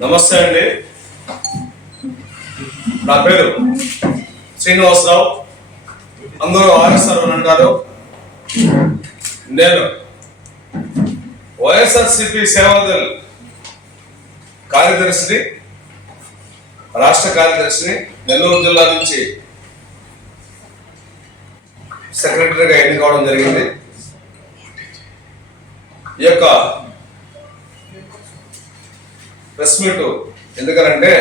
నమస్తే అండి. నా పేరు శ్రీనివాసరావు. అందరూ ఆర్ఎస్ఆర్ అని అంటారు. నేను వైఎస్ఆర్సిపి సేవాదల్ కార్యదర్శిని రాష్ట్ర కార్యదర్శిని నెల్లూరు జిల్లా నుంచి సెక్రటరీగా ఎన్నిక కావడం జరిగింది. ఈ యొక్క ప్రెస్ మీట్. ఎందుకనంటే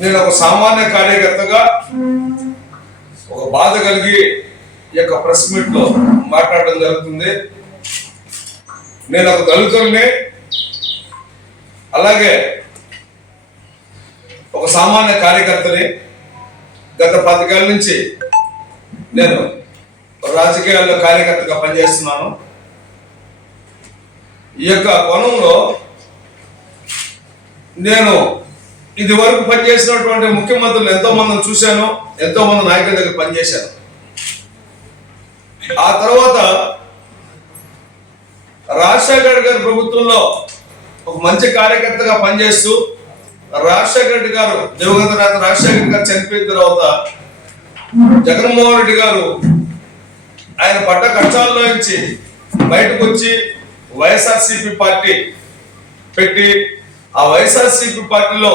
నేను ఒక సామాన్య కార్యకర్తగా ఒక బాధ కలిగి ఈ యొక్క ప్రెస్ మీట్లో మాట్లాడడం జరుగుతుంది. నేను ఒక దళితుల్ని అలాగే ఒక సామాన్య కార్యకర్తని గత పథకాల నుంచి నేను రాజకీయాల్లో కార్యకర్తగా పనిచేస్తున్నాను. ఈ యొక్క కోణంలో నేను ఇది వరకు పనిచేసినటువంటి ముఖ్యమంత్రులు ఎంతో మందిని చూశాను ఎంతో మంది నాయకుల దగ్గర పనిచేశాను. ఆ తర్వాత రాజశేఖర్ గారి ప్రభుత్వంలో ఒక మంచి కార్యకర్తగా పనిచేస్తూ రాజశేఖర్ రెడ్డి గారు దివంగత నేత రాజశేఖర్ గారు చనిపోయిన తర్వాత జగన్మోహన్ రెడ్డి గారు ఆయన పడ్డ కష్టాల్లో నుంచి బయటకు వచ్చి వైఎస్ఆర్సీపీ పార్టీ పెట్టి ఆ వైఎస్ఆర్సీపీ పార్టీలో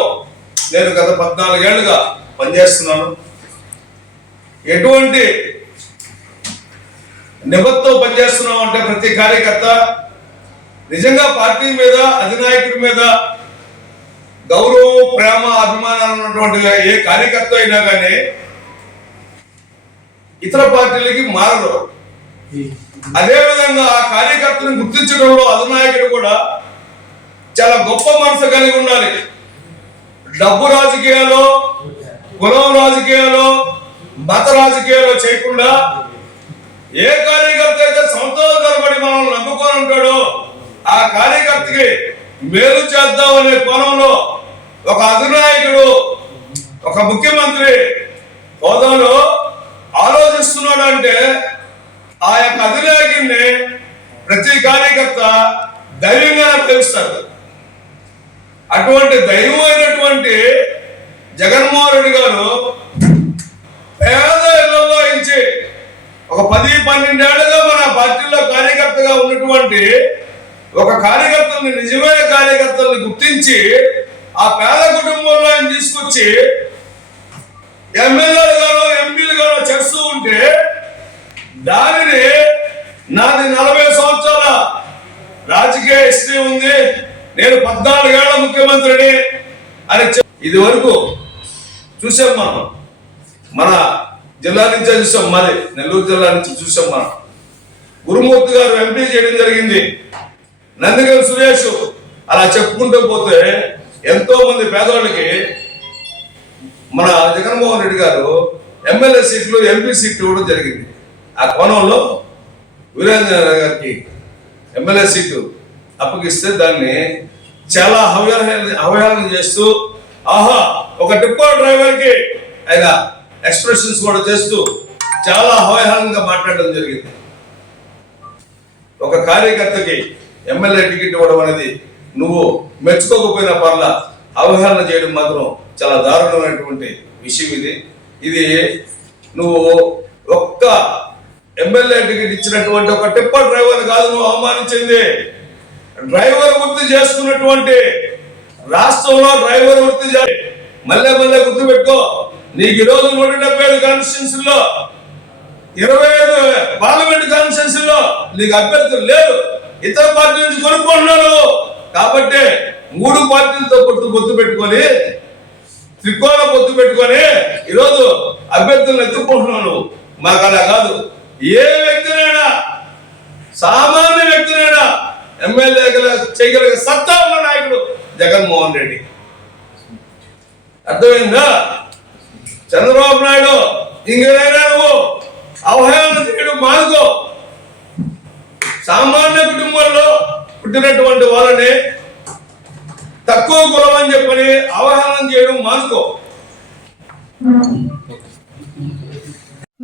నేను గత పద్నాలుగేళ్ళుగా పనిచేస్తున్నాను. ఎటువంటి నిబద్ధతో పనిచేస్తున్నాం అంటే ప్రతి కార్యకర్త నిజంగా పార్టీ మీద అధినాయకుడి మీద గౌరవం ప్రేమ అభిమానాలు ఉన్నటువంటి ఏ కార్యకర్త అయినా కానీ ఇతర పార్టీలకి మారరు. అదే విధంగా ఆ కార్యకర్తను గుర్తించడంలో అధినాయకుడు కూడా చాలా గొప్ప మనసు కలిగి ఉండాలి. డబ్బు రాజకీయాలు కులం రాజకీయాలు మత రాజకీయాలు చేయకుండా ఏ కార్యకర్త అయితే సంతోష తరబడి మనల్ని నమ్ముకొని ఉంటాడో ఆ కార్యకర్తకి మేలు చేద్దాం అనే కోణంలో ఒక అధినాయకుడు ఒక ముఖ్యమంత్రి హోదాలో ఆలోచిస్తున్నాడు అంటే ఆ యొక్క అధినాయకుడిని ప్రతి కార్యకర్త దైవంగా తెలుస్తారు అటువంటి దైవమైనటువంటి జగన్మోహన్ రెడ్డి గారు పేద ఇళ్ళలో ఇచ్చి ఒక పది పన్నెండేళ్ళుగా మన పార్టీలో కార్యకర్తగా ఉన్నటువంటి ఒక కార్యకర్తల్ని నిజమైన కార్యకర్తల్ని గుర్తించి ఆ పేద కుటుంబంలో ఆయన తీసుకొచ్చి ఎమ్మెల్యేలు గారు ఎంపీలు గారు చేస్తూ ఉంటే దానిని నాది నలభై సంవత్సరాల రాజకీయ హిస్టరీ ఉంది. నేను పద్నాలుగేళ్ళ ముఖ్యమంత్రిని అని చెప్- ఇది వరకు చూసాం మనం. మన జిల్లా నుంచే చూసాం మరి నెల్లూరు జిల్లా నుంచి చూసాం మనం. గురుమూర్తి గారు ఎంపీ చేయడం జరిగింది. నందిగం సురేష్ అలా చెప్పుకుంటూ పోతే ఎంతో మంది పేదవాళ్ళకి మన జగన్మోహన్ రెడ్డి గారు ఎమ్మెల్యే సీట్లు ఎంపీ సీట్లు ఇవ్వడం జరిగింది. ఆ కోణంలో వీరేంద్ర గారికి ఎమ్మెల్యే సీటు అప్పగిస్తే దాన్ని చాలా అవహేళన అవహేళన చేస్తూ ఆహా ఒక టిప్పర్ డ్రైవర్కి ఆయన ఎక్స్ప్రెషన్స్ కూడా చేస్తూ చాలా అవహేళనగా మాట్లాడడం జరిగింది. ఒక కార్యకర్తకి ఎమ్మెల్యే టికెట్ ఇవ్వడం అనేది నువ్వు మెచ్చుకోకపోయినా పర్లా అవహేళన చేయడం మాత్రం చాలా దారుణమైనటువంటి విషయం ఇది. ఇది నువ్వు ఒక్క ఎమ్మెల్యే టికెట్ ఇచ్చినటువంటి ఒక టిప్పర్ డ్రైవర్ కాదు నువ్వు అవమానించింది. డ్రైవర్ వృత్తి చేసుకున్నటువంటి రాష్ట్రంలో డ్రైవర్ వృత్తి చే- మళ్ళీ మళ్ళీ గుర్తు పెట్టుకో. నీకు ఈరోజు నూట డెబ్బై ఐదు కాన్స్టిట్యూన్సీలో ఇరవై ఐదు పార్లమెంట్ కాన్స్టిట్యూన్సీ లో నీకు అభ్యర్థులు లేరు. ఇతర పార్టీ నుంచి కొనుక్కుంటున్నారు. కాబట్టి మూడు పార్టీలతో పొత్తు పొత్తు పెట్టుకొని త్రికోణ పొత్తు పెట్టుకొని ఈరోజు అభ్యర్థులను ఎత్తుకుంటున్నాను మాకు అలా కాదు. ఏ వ్యక్తినైనా సామాన్య వ్యక్తినైనా ఎమ్మెల్యే చేయగలిగే సత్తా ఉన్న నాయకుడు జగన్మోహన్ రెడ్డి. అర్థమైందా? చంద్రబాబు నాయుడు ఇంకేదైనా నువ్వు అవహేళన చేయడం మానుకో. సామాన్య కుటుంబంలో పుట్టినటువంటి వాళ్ళని తక్కువ కులం అని చెప్పని అవహేళన చేయడం మానుకో.